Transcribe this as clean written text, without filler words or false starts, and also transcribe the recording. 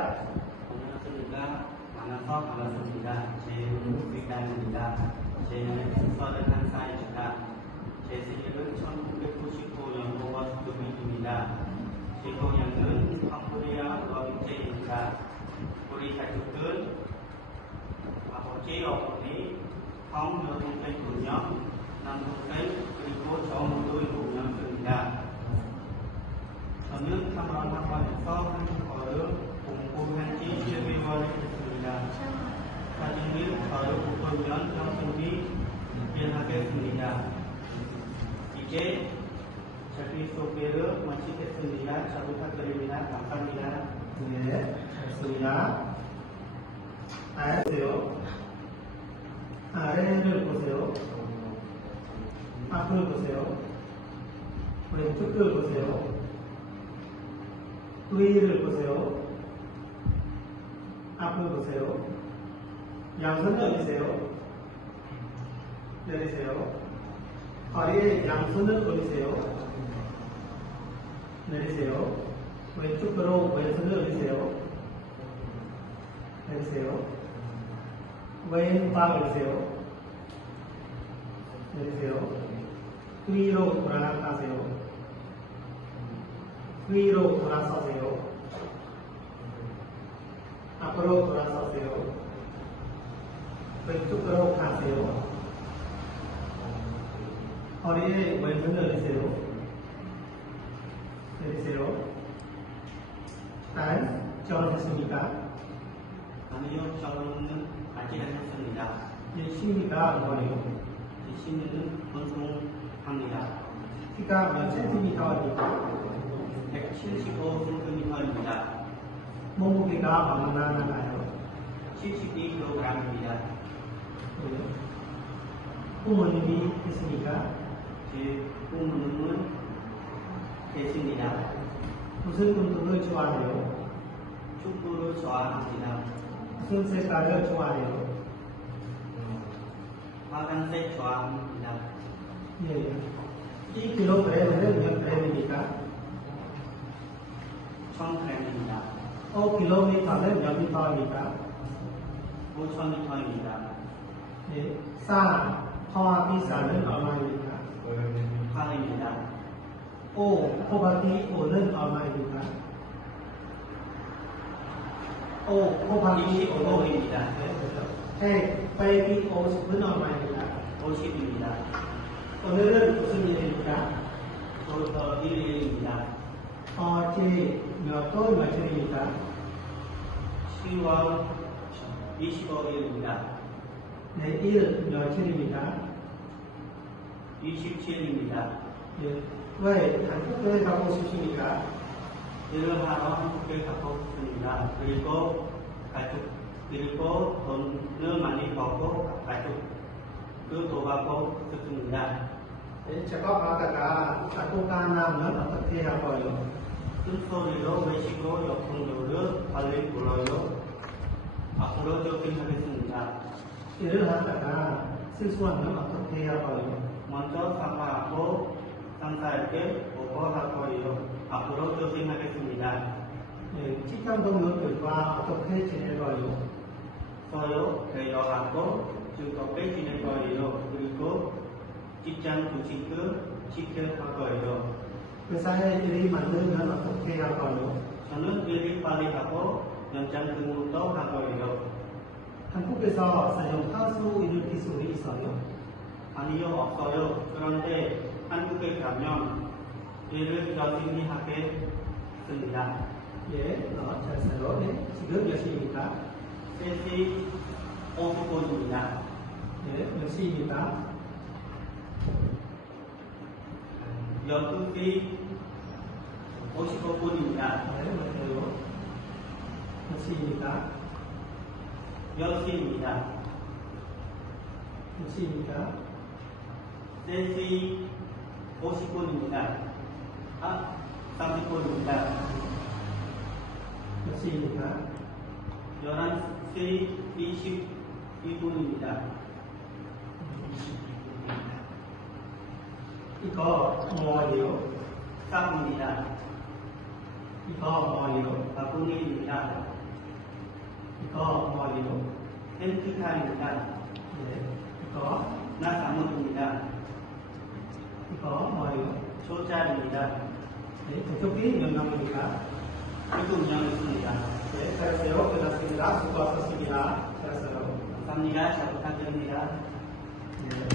안녕하십니까. 만나서 반갑습니다. 제 이름은 백단입니다. 제 나이는 31살입니다. 제 생일은 1995년 5월 9일입니다. 제 고향은 캄보디아 러비제입니다. 우리 가족들 아버지, 어머니, 형, 여동생 2명, 남동생 그리고 저 모두 7명입니다. 저는 카메라 학원에서 한국어를 공부한 지 12개월이 됐습니다. 나중에 저를 5년 열심히 일하겠습니다. 이제 자기소개를 마치겠습니다. 잘 부탁드립니다. 감사합니다. 네, 좋습니다. 보세요. 아래를 보세요. 앞을 보세요. 왼쪽을 보세요. 위를 보세요. 앞을 보세요. 양손 올리세요. 내리세요. 허리에 양손을 올리세요. 내리세요. 왼쪽으로 왼손을 올리세요. 내리세요. 왼발 올리세요. 내리세요. 위로 돌아가세요. 위로 돌아서세요. 앞으로 돌아서세요. 왼쪽으로 가세요. 허리에 왼손을 올리세요. 내리세요. 잘 결혼했습니까? 아니요, 저는 아직 안 했습니다. 이 심리가 뭐예요? 이 심리는 운동합니다. 키가 몇 센티미터입니까? 175cm입니다. 몸무게가 얼마나 나가요? 72kg입니다. 부모님이 있습니까? 제 부모님은 계십니다. 무슨 운동을 좋아해요? 축구를 좋아합니다. 무슨 색깔을 좋아해요? 파란색 좋아합니다. 예. 1kg은 몇 g입니까? 1000g입니다. 5km는 몇 미터입니까? 5000m입니다. 예. 쌀, 허와 비쌀은 얼마입니까? 8입니다. 5 곱하기 5는 얼마입니까? 5 곱하기 5는 25입니다. 100 빼기 50은 얼마입니까? 50입니다. 오늘은 무슨 일입니까? 저부터 1일입니다. 어제 몇 월 며칠입니까? 10월 25일입니다. 내일 며칠입니까? 27일입니다. 예. 왜 한국에 가고 싶습니까? 일을 하러 한국에 가고 싶습니다. 그리고 돈을 많이 벌고 가족도 도와고 싶습니다. 예, 작업하다가 작곡가 나오면 어떻게 할 거예요? 큰 소리로 외치고 역풍조를 빨리 불러요. 앞으로 조심하겠습니다. 일을 하다가 실수하면 어떻게 할 거예요? 먼저 사과하고 상사에게 보고할 거예요. 앞으로 조심하겠습니다. 예, 직장 동료들과 어떻게 지낼 거예요? 서로 대화하고 즐겁게 지낼 거예요. 그리고 직장 규칙을 지켜갈 거예요. 회사에 일이 만들면 어떻게 할 거예요? 저는 일을 빨리 하고 연장 근무도 할 거예요. 한국에서 사용할 수 있는 기술이 있어요? 아니요, 없어요. 그런데 한국에 가면 일을 열심히 하겠습니다. 예, 잘했어요. 네, 지금 몇 시입니까? 3시 50분입니다. 예, 몇 시입니까? 12시 55분입니다. 네, 맞아요. 몇 시입니까? 10시입니다. 몇 시입니까? 3시 50분입니다. 30분입니다. 몇 시입니까? 11시 22분입니다. 이거 뭐예요? 싹입니다. 이거 뭐예요? 바구니입니다. 이거 뭐예요? 텐트칸입니다. 네. 이거 나사무입니다. 이거 뭐예요? 조자입니다. 네. 저쪽이 명령입니까? 이거 운영했습니다. 네. 잘했어요. 끝났습니다. 수고하셨습니다. 잘했어요. 감사합니다. 잘 부탁드립니다. 네.